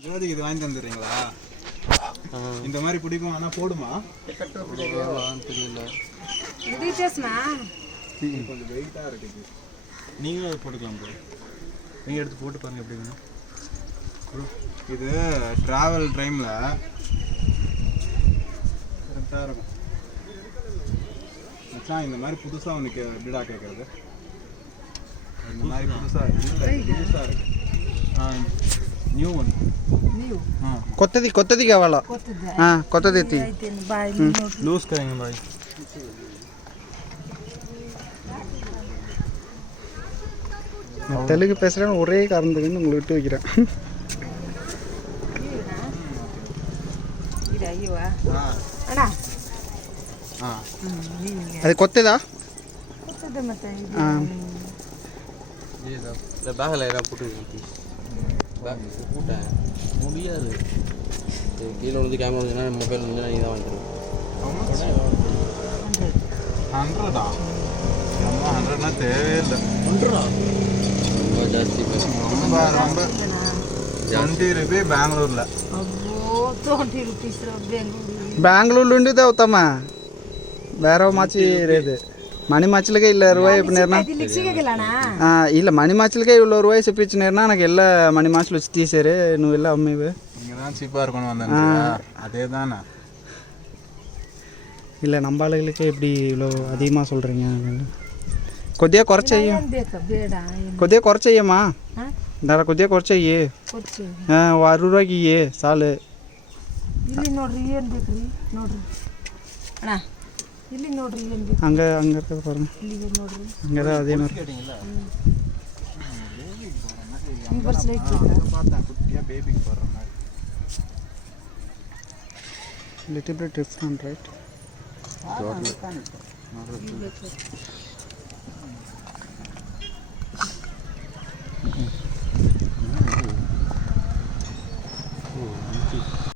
ஜோதிக்கு இது வாங்கி தந்துடுறீங்களா? இந்த மாதிரி பிடிக்கும். ஆனால் போடுமா தெரியல. கொஞ்சம் வெயிட்டாக இருக்குது. நீங்களும் அதை போட்டுக்கலாம் ப்ரோ. நீங்கள் எடுத்து போட்டு பாருங்கள் எப்படின்னு. இது ட்ராவல் டைமில் கரெக்டாக இருக்கும். மச்சான் இந்த மாதிரி புதுசாக உனக்கு எப்படிடா கேட்குறது? இந்த மாதிரி புதுசாக இருக்கு. న్యూ వన్ కొత్తది కావాలా? కొత్తది లూజ్ కरेंगे भाई. தெலுங்கு பேசுகிறேன் ஒரே காரணத்துக்கு உங்களை விட்டு வைக்கிறேன். அது கொத்ததா? பேக்கில் எல்லாம் போட்டு போட்டேன் முடியாது. கீழே வந்து கேமரா வந்துச்சுன்னா மொபைல் வந்து நீ தான் வாங்கிக்கணும். 100 100னா தேவையே இல்லை. 100 ரொம்ப ஜாஸ்தி. ரொம்ப 20 రూపీ బెంగళూరులో. బెంగళూరు నుండి అవుతామా ಬೇರೆ ಮಾಚಿ ರೇದು మణి మచ్చలకే ಇಲ್ಲ రూపాయి చెప్పినారనా? ಇಲ್ಲ మణి మచ్చలకే ఇవ్వ రూపాయి చెప్పించినారనా? నాకు ಎಲ್ಲ మణి మాచలు వచ్చి తీసారు. నువ్వు వెళ్ళా అమ్మేవి இங்கதான் சீப்பாக இருக்கணும் வந்தேன். அதே தானே. இல்லை நம்ம ஆளுகளுக்கே எப்படி இவ்வளோ அதிகமாக சொல்கிறீங்க? కొద్దిగా కొరచెయ్యి, కొద్దిగా కొరచెయ్యమ్మా. దాని కొద్దిగా కొరచెయ్యి. 60 రూపాయికి ఇయ్యి చాలు. அங்கே அங்கே இருக்கிறது பாருங்க. அங்கே தான் அதே மாதிரி லிட்டில் பிட் டிஃப்ரெண்ட் ரைட்.